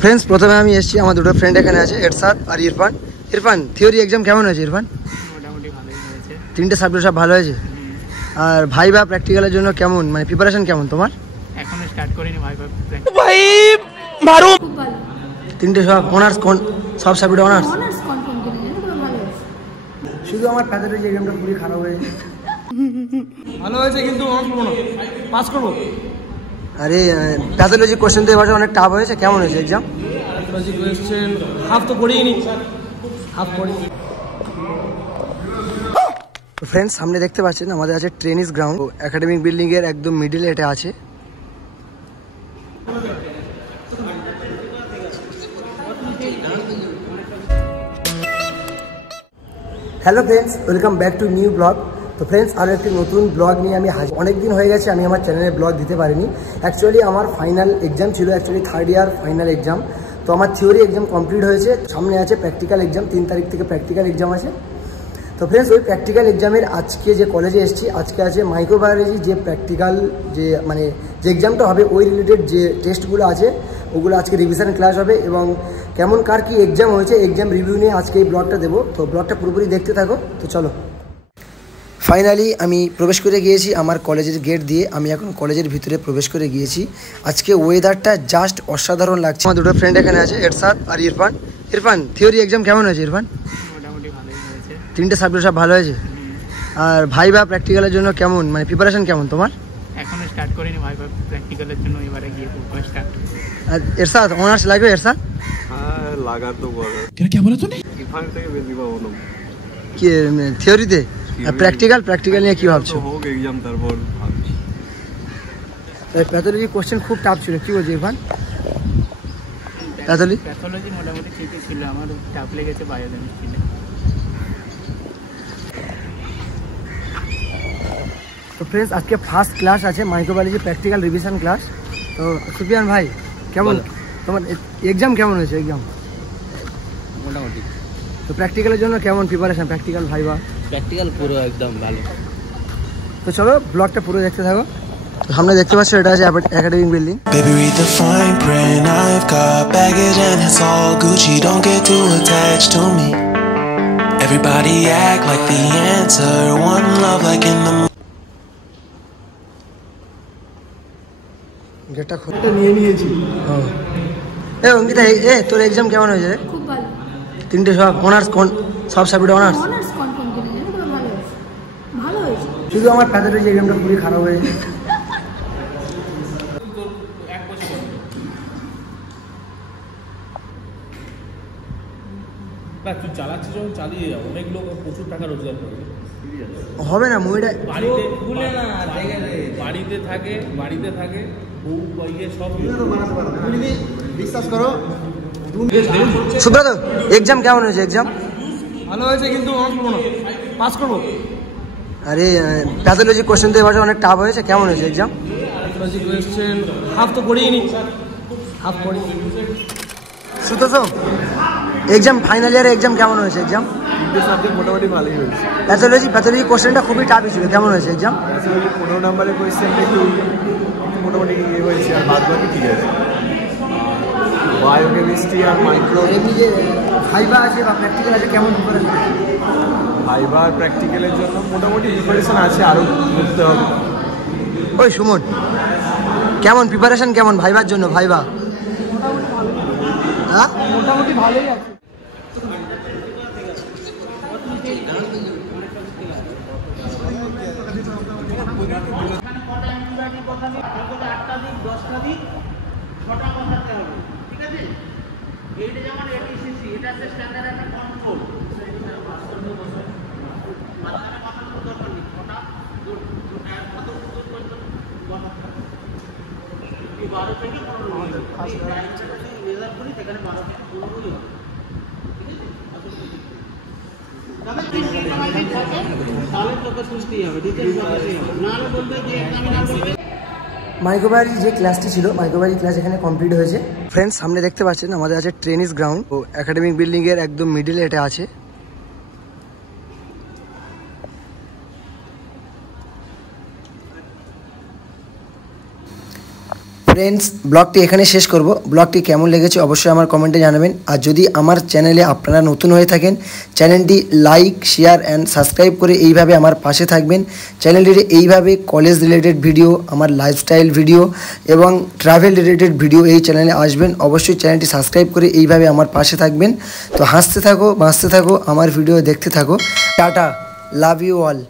Friends प्रथमे আমি এসেছি আমার দুটো ফ্রেন্ড এখানে আছে এরশাদ আর ইরফান। ইরফান থিওরি एग्जाम কেমন হয়েছে? ইরফান মোটামুটি ভালোই হয়েছে, তিনটে সাবজেক্ট সব ভালো হয়েছে। আর ভাইবা প্র্যাকটিক্যালের জন্য কেমন মানে প্রিপারেশন কেমন তোমার? এখনো স্টার্ট করিনি ভাইবা। ভাই মারো তিনটে সব অনার্স কোন সব সাবজেক্ট অনার্স? অনার্স কনফার্ম করে নিলে পুরো ভালো হয়েছে। শুধু আমার প্যাথোলজি এক্সামটা পুরো খারাপ হয়েছে। ভালো হয়েছে কিন্তু অনার্স করব না, পাস করব। আরে প্যাথোলজি কোশ্চেন তো এবার অনেক টাফ হয়েছে, কেমন হয়েছে এক্সাম? প্যাথোলজি কোশ্চেন হাফ তো করিনি, হাফ করি। ফ্রেন্ডস সামনে দেখতে পাচ্ছেন আমাদের আছে ট্রেনিস গ্রাউন্ড, একাডেমিক বিল্ডিং এর একদম মিডলে এটা আছে। Hello friends, welcome back to new blog. তো ফ্রেন্ডস আরও একটি নতুন ব্লগ নিয়ে আমি হাজির। অনেক দিন হয়ে গেছে আমি আমার চ্যানেলে ব্লগ দিতে পারিনি। অ্যাকচুয়ালি আমার ফাইনাল এক্সাম ছিল, actually third year final exam. তো আমার থিওরি এক্সাম কমপ্লিট হয়েছে, সামনে আছে প্র্যাকটিক্যাল এক্সাম, 3 তারিখ থেকে প্র্যাকটিক্যাল এক্সাম আছে। তো ফ্রেন্ডস ওই প্র্যাকটিক্যাল এক্সামের আজকে যে কলেজে এসেছি, আজকে আছে মাইক্রোবায়োলজি যে প্র্যাকটিক্যাল যে মানে যে এক্সামটা হবে ওই রিলেটেড যে টেস্টগুলো আছে ওগুলো আজকে রিভিশন ক্লাস হবে, এবং কেমন কার কি এক্সাম হয়েছে এক্সাম রিভিউ নিয়ে আজকে এই ব্লগটা দেবো। তো ব্লগটা পুরোপুরি দেখতে থাকো। তো চলো, ফাইনালি আমি প্রবেশ করে গিয়েছি আমার কলেজের গেট দিয়ে। আমি এখন কলেজের ভিতরে প্রবেশ করে গিয়েছি। আজকে ওয়েদারটা জাস্ট অসাধারণ লাগছে। আমার দুটো ফ্রেন্ড এখানে আছে এরশাদ আর ইরফান। ইরফান থিওরি এক্সাম কেমন হয়েছে? ইরফান মোটামুটি ভালোই হয়েছে, তিনটে সাবজেক্ট সব ভালো হয়েছে। আর ভাইবা প্র্যাকটিক্যালের জন্য কেমন মানে প্রিপারেশন কেমন তোমার? এখনো স্টার্ট করিনি ভাইবা প্র্যাকটিক্যালের জন্য, এবারে গিয়ে করবো স্টার্ট। আর এরশাদ অনার্স লাগবে? এরশাদ हाँ लगा तो बोला क्या बोला तूने? इरफान থেকে বেশি পাবো না কি থিওরিতে? আর প্র্যাকটিক্যাল নিয়ে কি ভাবছো? হোক এক্সাম তারপর ভাবছি। প্যাথোলজি কোশ্চেন খুব টাফ ছিল, কি বলছি ইরফান? প্যাথোলজি মোটামুটি ঠিকই ছিল, আমার টাফ লেগেছে বায়োকেমিস্ট্রিতে। তো ফ্রেন্ডস আজকে ফার্স্ট ক্লাস আছে মাইক্রোবায়োলজি প্র্যাকটিক্যাল রিভিশন ক্লাস। তো সুফিয়ান ভাই কেমন তোমার এক্সাম কেমন হয়েছে? এক্সাম মোটামুটি। তো প্র্যাকটিক্যালের জন্য কেমন প্রিপারেশন? প্র্যাকটিক্যাল ভাইবা প্র্যাকটিক্যাল পুরো একদম ভালো। তো চলো ব্লগটা পুরো দেখতে থাকো। সামনে দেখতে পাচ্ছ এটা আছে academic building. Baby, read the fine print. I've got baggage and it's all Gucci. Don't get too attached to me. Everybody act like the answer. One love like in the গেটটা খুলতে নিয়ে নিয়েছি। এ অঙ্কিতা, তোর এক্সাম কেমন হয়েছে? খুব ভালো। তিনটে সব অনার্স কোন সব সাবজেক্ট অনার্স? অনার্স কনফার্ম করে নিলে পুরো ভালো হয়েছে। ভালো হয়েছে। শুধু আমার প্যাথোলজি এক্সামটা পুরো খারাপ হয়েছে। না তুই চালাচ্ছিস যখন চালিয়ে যাও, অনেক লোক প্রচুর টাকা রোজগার করবে। হবে না মুভিটা বাড়িতে ভুলে না, বাড়িতে থাকে বউ পাইয়ে সব বিশ্বাস করো। সুব্রত এক্সাম কেমন হয়েছে? এক্সাম ভালো হয়েছে কিন্তু অনার্স করব না, পাস করব। আরে প্যাথোলজি কোশ্চেন তো এবার অনেক টাফ হয়েছে, কেমন হয়েছে এক্সাম? প্যাথোলজি কোশ্চেন হাফ তো করিনি, হাফ করি। সুতোষ এক্সাম ফাইনাল ইয়ারের এক্সাম কেমন হয়েছে? এক্সাম তিনটে সাবজেক্ট মোটামুটি ভালোই হয়েছে। প্যাথোলজি কোশ্চেনটা খুবই টাফই ছিল, কেমন হয়েছে এক্সাম? 15 নম্বরের কোয়েশ্চেনটা একটু মোটামুটি ইয়ে হয়েছে, আর বাদ বাকি ঠিক আছে। বায়োকেমিস্ট্রি আর মাইক্রো এমনি যে ভাইবা আছে বা প্র্যাকটিক্যাল আছে কেমন প্রিপারেশন? ভাইবা আর প্র্যাকটিক্যালের জন্য মোটামুটি প্রিপারেশন আছে, আরও করতে হবে। ওই সুমন কেমন প্রিপারেশন কেমন ভাইবার জন্য? ভাইবা হ্যাঁ মোটামুটি ভালোই আছে। মাইক্রোবায়োলজি যে ক্লাসটি ছিল মাইক্রোবায়োলজি ক্লাস এখানে কমপ্লিট হয়েছে। ফ্রেন্ডস সামনে দেখতে পাচ্ছেন আমাদের আছে ট্রেনিস গ্রাউন্ড, ও একাডেমিক বিল্ডিং এর একদম মিডলে এটা আছে। ফ্রেন্ডস, ব্লগটি এখানে শেষ করব। ব্লগটি কেমন লেগেছে অবশ্যই আমার কমেন্টে জানাবেন। আর যদি আমার চ্যানেলে আপনারা নতুন হয়ে থাকেন, চ্যানেলটি লাইক, শেয়ার অ্যান্ড সাবস্ক্রাইব করে এইভাবে আমার পাশে থাকবেন। চ্যানেলটিতে এইভাবে কলেজ রিলেটেড ভিডিও, আমার লাইফস্টাইল ভিডিও এবং ট্রাভেল রিলেটেড ভিডিও এই চ্যানেলে আসবেন। অবশ্যই চ্যানেলটি সাবস্ক্রাইব করে এইভাবে আমার পাশে থাকবেন। তো হাসতে থাকো, বাঁচতে থাকো, আমার ভিডিও দেখতে থাকো। Tata, love you all.